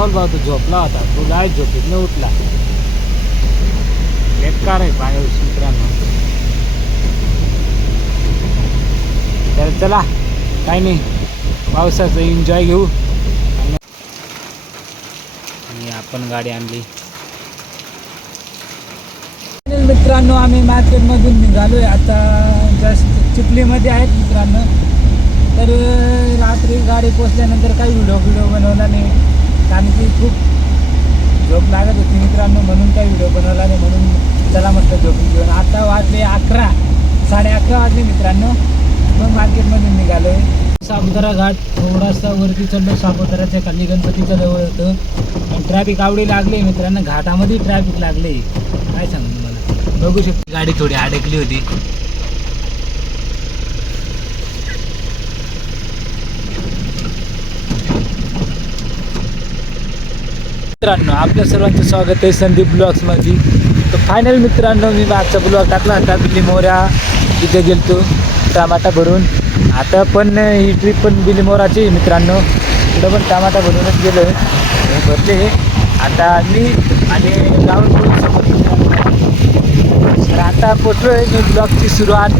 राहुल भाऊ तो झोपला होता, तो काय झोपेत न उठला. बेकार आहे पाण्यावर मित्रांनो. तर चला काही नाही, पावसाचं एन्जॉय घेऊ. आणि आपण गाडी आणली. मित्रांनो आम्ही मार्केटमधून निघालोय आता, जस्ट चिखलीमध्ये आहेत मित्रांनो. तर रात्री गाडी पोचल्यानंतर काही व्हिडिओ बनवला नाही, कारण की खूप झोप लागत होती मित्रांनो, म्हणून काही व्हिडिओ बनवला नाही. म्हणून चला म्हटलं झोपून घेऊन. आता वाजले 11, 11:30 वाजले मित्रांनो. मग मार्केटमधून निघालोय. सापुतारा घाट थोडासा वरती चढलो, सापुताराच्या खाली गणपतीच्या जवळ होतं. पण ट्रॅफिक आवडी लागली मित्रांनो, घाटामध्ये ट्रॅफिक लागले. काय सांगू तुम्हाला, बघू शकतो गाडी थोडी अडकली होती. मित्रांनो आपल्या सर्वांचं स्वागत आहे संदीप ब्लॉग्समध्ये. तर फायनल मित्रांनो मी मागचा ब्लॉग टाकला होता, बिलीमोरा तिथे गेलतो टमाटा भरून. आता पण ही ट्रिप पण बिलीमोराची मित्रांनो, इकडं पण टमाटा भरूनच गेलो आहे भरले. आता मी आणि राहुल तर आता पोचलो आहे. मी ब्लॉगची सुरुवात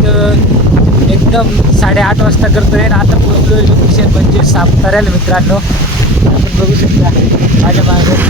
एकदम 8:30 वाजता करतो आहे. आता पोचलो आहे लोकेशन म्हणजे सापुताऱ्याला मित्रांनो. आपण बघू शकता माझ्या मागं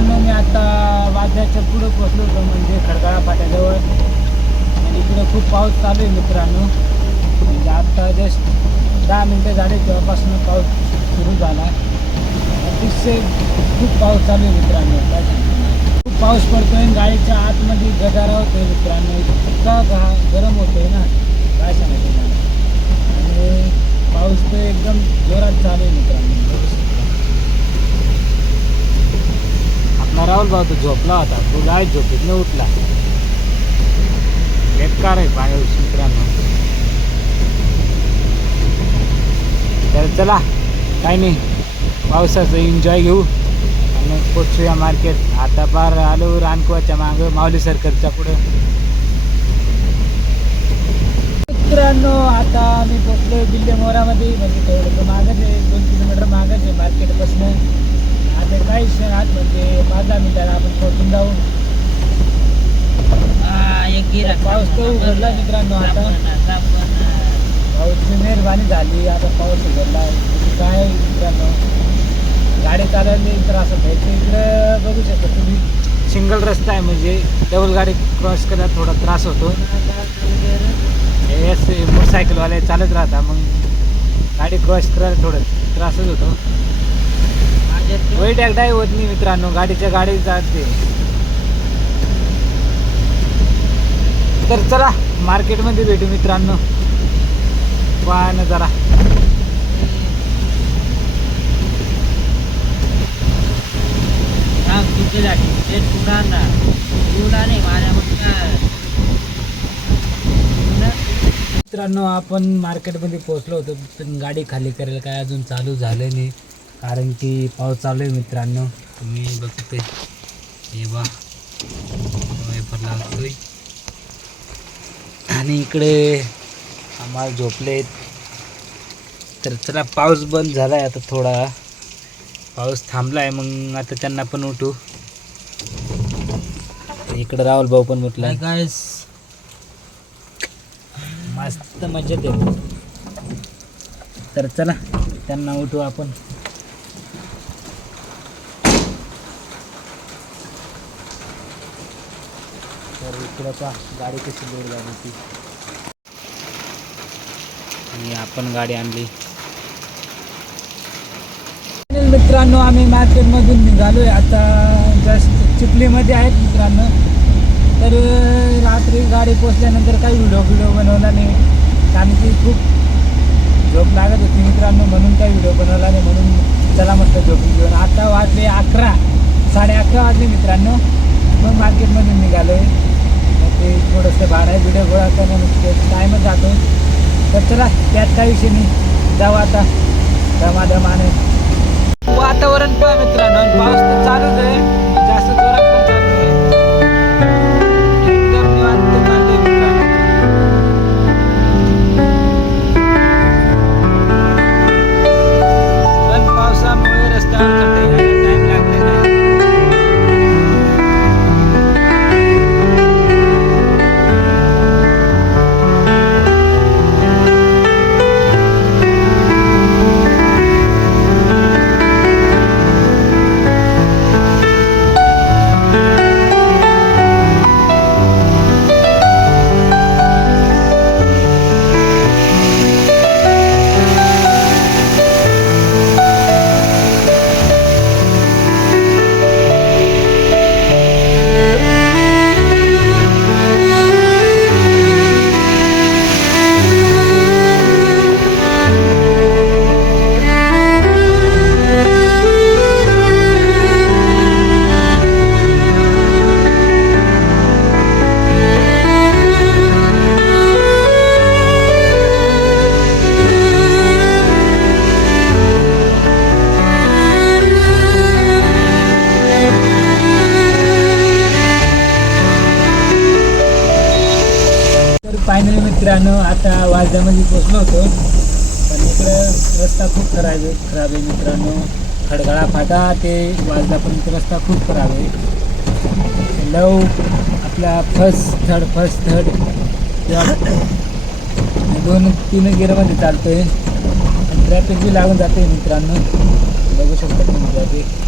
मी आता वाद्याच्या पुढं पोचलो होतो, म्हणजे खडकाळा फाट्याजवळ. आणि इकडं खूप पाऊस चालू आहे मित्रांनो. म्हणजे आता जस्ट 10 मिनटं झाले तेव्हापासून पाऊस सुरू झाला. अतिशय खूप पाऊस चालू आहे मित्रांनो. काय सांगतो, खूप पाऊस पडतो आहे. गाडीच्या आतमध्ये गजारा होतो आहे मित्रांनो, इतका गरम होतो आहे ना, काय सांगायचं मला. आणि पाऊस तर एकदम जोरात चालू आहे मित्रांनो. राहुल भाऊ तो झोपला होता, तो काय झोपेत न उठला. बेकार आहे पाण्यावर मित्रांनो. तर चला काही नाही, पावसाचं एन्जॉय घेऊ आणि पोचूया मार्केट. आता पार आलो रानकुवाच्या मागं, माऊली सर्कलच्या पुढं मित्रांनो. आता मी पोचलो बिल्लेमोरामध्ये, म्हणजे थोडंसं मागच आहे, 2 किलोमीटर मागच आहे मार्केटपासून. आता काही क्षणात म्हणजे 5-10 मिनिटाला आपण पोहोचून जाऊ. पाऊस तो उघडला मित्रांनो. आता पाऊसची मेहरबानी झाली, आता पाऊस उघडला. काय मित्रांनो, गाडी चालवली त्रास होतो. इकडं बघू शकता तुम्ही, सिंगल रस्ता आहे, म्हणजे डबल गाडी क्रॉस करायला थोडा त्रास होतो. हेच मोटरसायकलवाले चालत राहता, मग गाडी क्रॉस करायला थोडं त्रासच होतो. वेट एकदाही होत नाही मित्रांनो, गाडीच्या गाडी जाते. तर चला मार्केटमध्ये भेटू मित्रांनो, पाहणं जरा. मित्रांनो आपण मार्केटमध्ये पोहोचलो होतो, पण गाडी खाली करायला काय अजून चालू झालं नाही, कारण की पाऊस चालू आहे मित्रांनो. तुम्ही बघतोय हे बा वेपर लागतोय आणि इकडे आम्हाला झोपले. तर चला पाऊस बंद झाला आहे, आता थोडा पाऊस थांबला आहे, मग आता त्यांना पण उठू. इकडे राहुल भाऊ पण उठला. काय मस्त मजेत आहे. तर चला त्यांना उठू आपण. तर इकडं पहा गाडी कशी लोड झाली ती, आणि आपण गाडी आणली. मित्रांनो आम्ही मार्केटमधून निघालो आहे, आता जस्ट चिखलीमध्ये आहेत मित्रांनो. तर रात्री गाडी पोचल्यानंतर काही व्हिडिओ बनवला नाही, कारण की खूप झोप लागत होती मित्रांनो, म्हणून काही व्हिडिओ बनवला नाही. म्हणून चला म्हटलं झोपून घेऊन. आता वाजले 11, 11:30 वाजले मित्रांनो. मग मार्केटमधून निघालो आहे, ते थोडंसं भाडा व्हिडिओ गोळा करणं टाईमच जातो. तर चला त्यात काही विषय नाही, जाऊ आता दमादमाने. वातावरण पण मित्रांनो, पाऊस तर चालूच आहे, जास्त जोरात पण चालू आहे. एकदम निवांत चाललंय मित्रांनो. पण पावसामुळे रस्त्यावर खड्डे यायला टाइम लागलेला आहे. फायनली मित्रांनो आता वाजल्यामध्ये पोचलो होतो, पण इकडं रस्ता खूप खराब आहे मित्रांनो. खडगाळा फाटा ते वाजल्यापर्यंत रस्ता खूप खराब आहे. लव आपला फर्स्ट थर्ड किंवा 2-3 गिअरमध्ये चालतो आहे, आणि ट्रॅफिक बी लागून जाते मित्रांनो. बघू शकता तुम्ही ट्रॅफिक.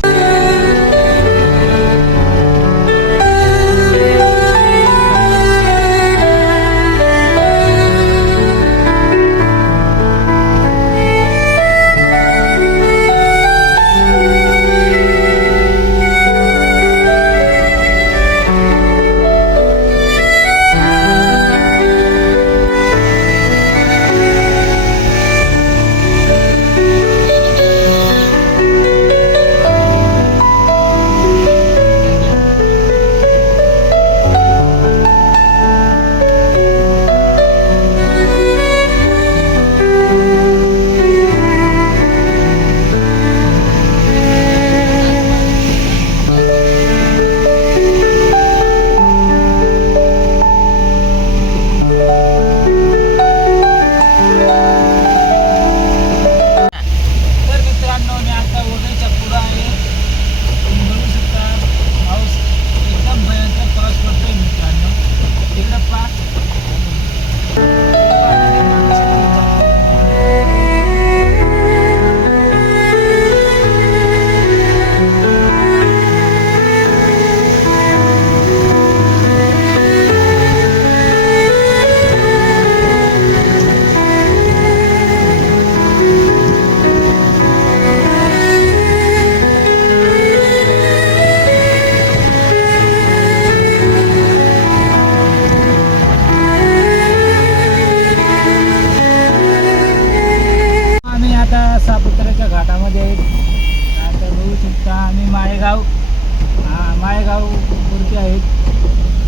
रस्ते आहेत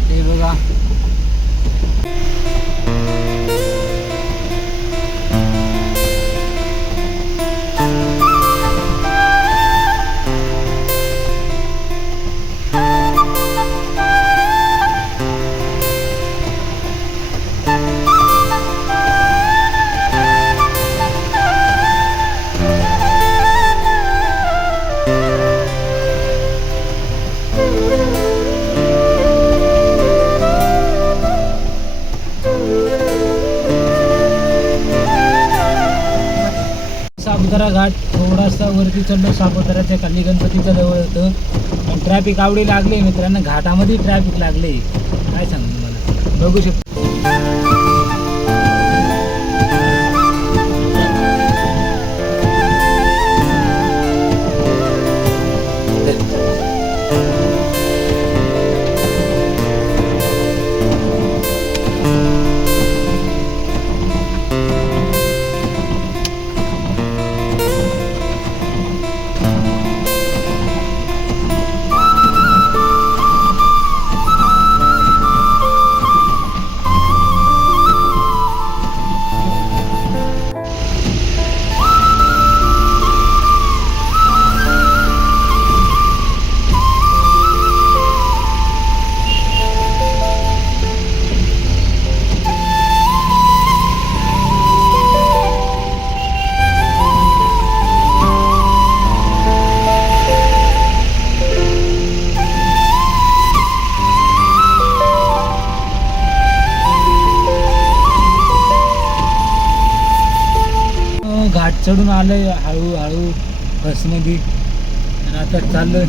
ते बघा. सापुतारा घाट थोडासा वरती चढलो. सापुताराच्या खाली गणपतीच्या जवळ होतं पण ट्रॅफिक आवडी लागले मित्रांनो. घाटामध्ये ट्रॅफिक लागले, काय सांगू तुम्हाला. बघू शकतो घाट चढून आलंय हळूहळू बसमध्ये. आणि आता चाललोय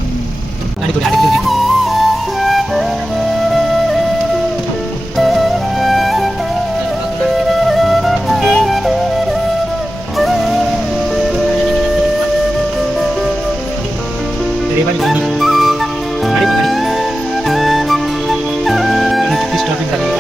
स्टॉपिंग झाली.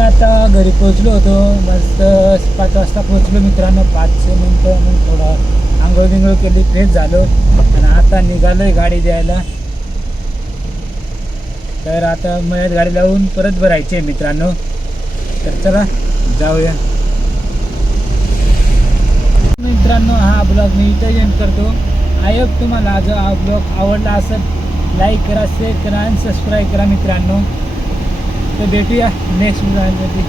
आता घरी पोचलो होतो मस्त. 5 वाजता पोचलो मित्रांनो. 5 मिनटं मग थोडं आंघोळ बिंघोळ केली, फ्रेश झालो आणि आता निघालोय गाडी द्यायला. तर आता मळ्यात गाडी लावून परत भरायची आहे मित्रांनो. तर चला जाऊया मित्रांनो. हा ब्लॉग मी इथं एंड करतो. आय होप तुम्हाला जो हा ब्लॉग आवडला असेल लाईक करा, शेअर करा आणि सबस्क्राईब करा मित्रांनो. तर भेटूया नेक्स्ट ब्लॉगमध्ये.